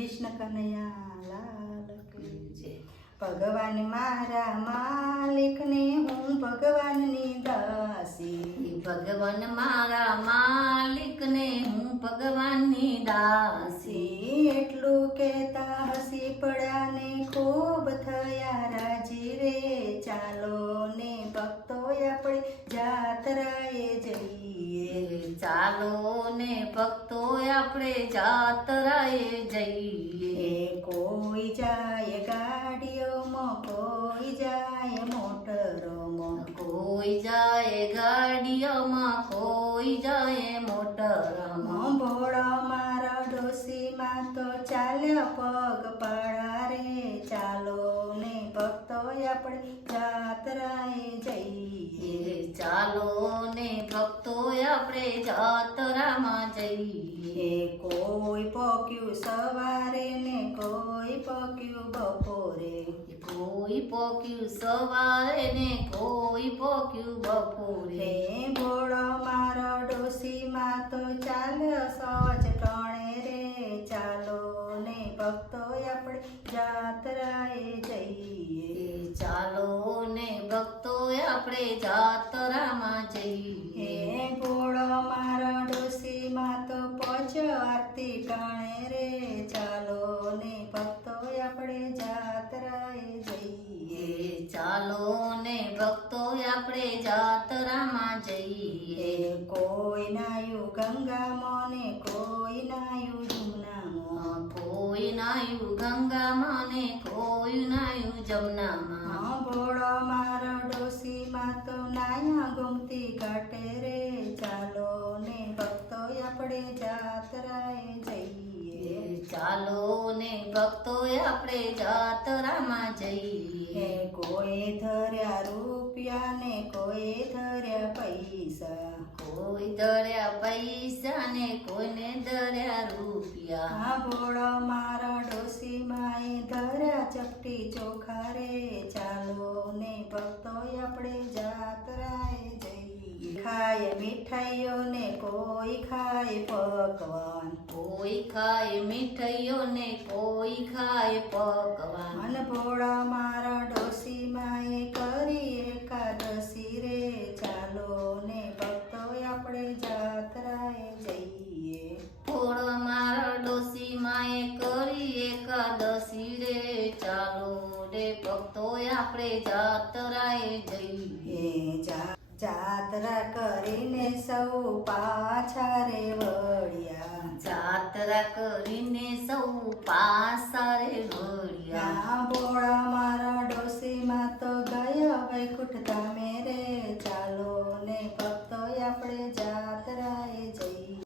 વિષ્ણુ કનૈયા લાલ કી જય। ભગવાન મારા માલિકને હું ભગવાનની દાસી। ભગવાન મારા માલિકને હું ભગવાનની દાસી। એટલું કહેતા હસી પડ્યા ને ખૂબ થયા રાજી રે। ચાલો ને ભક્તો આપણે જાત્રાએ જઈએ। ચાલો ને ભક્તો આપણે જાત્રાએ જઈએ। કોઈ જાય ગાડીઓમાં, કોઈ જાય મોટરોમાં, કોઈ જાય ગાડીઓમાં, કોઈ જાય મોટરમાં। ભોળો મારો ડોશીમાં તો ચાલ્યા પગપાળા રે। ચાલો ને ભક્તો આપણે જાત્રાએ જઈએ। ચાલો ને ભક્તો આપણે જાત્રામાં જઈએ। કોઈ પોક્યું સવારે ને કોઈ પોક્યું બપોરે, કોઈ પોક્યું સવારે ને કોઈ પોક્યું બપોરે। ભોળો મારો ડોશીમાં તો ચાલ્યો સોચ ટણે રે। ચાલો ને ભક્તો આપણે જાત્રાએ જઈએ। ચાલો ને ભક્તો આપણે જાત્રામાં જઈએ। ભોળો મારો ડોશીમાં તો પહોંચો આરતી ટાણે રે। ચાલો ને ભક્તો આપણે જાત્રાએ જઈએ। ચાલો ને ભક્તો આપણે જાત્રામાં જઈએ। કોઈ નાયું ગંગામાં ને કોઈ નાયું જમનામાં, કોઈ નાયું ગંગામાં ને કોઈ નાયું જમનામાં। ભોળો મારો ડોશીમાં તો નાયા ગોમતી ઘાટે રે। ચાલો ને ભક્તો આપણે જાત્રાએ જઈએ। ચાલો ને ભક્તો આપણે જાત્રામાં જઈએ। કોઈ ધર્યા રૂપિયા ને કોઈ ધર્યા પૈસા, કોઈ ધર્યા પૈસા ને કોઈને ધર્યા રૂપિયા। ભોળો મારો ડોશીમાં એ ધર્યા ચપટી ચોખા રે। ચાલો ને ભક્તો આપણે જાત્રાએ જઈએ। ખાય મીઠાઈઓ ને કોઈ ખાય પકવાન, કોઈ ખાય મીઠાઈઓ ને કોઈ ખાય પકવાન। ભોળો મારો ડોશીમાં એ કરી એકાદશી રે। ચાલો ને ભક્તો આપણે જાત્રાએ જઈએ। ભોળો મારો ડોશીમાં એ કરી એકાદશી રે। ચાલો રે ભક્તો આપણે જાત્રાએ જઈએ। જાત્રા કરીને સૌ પાછા રે વળ્યા। જાત્રા કરીને સૌ પાછા રે વળ્યા। ભોળો મારો ડોશીમાં તો ગયો વૈકુંઠ ધામે રે। ચાલો ને ભક્તો આપણે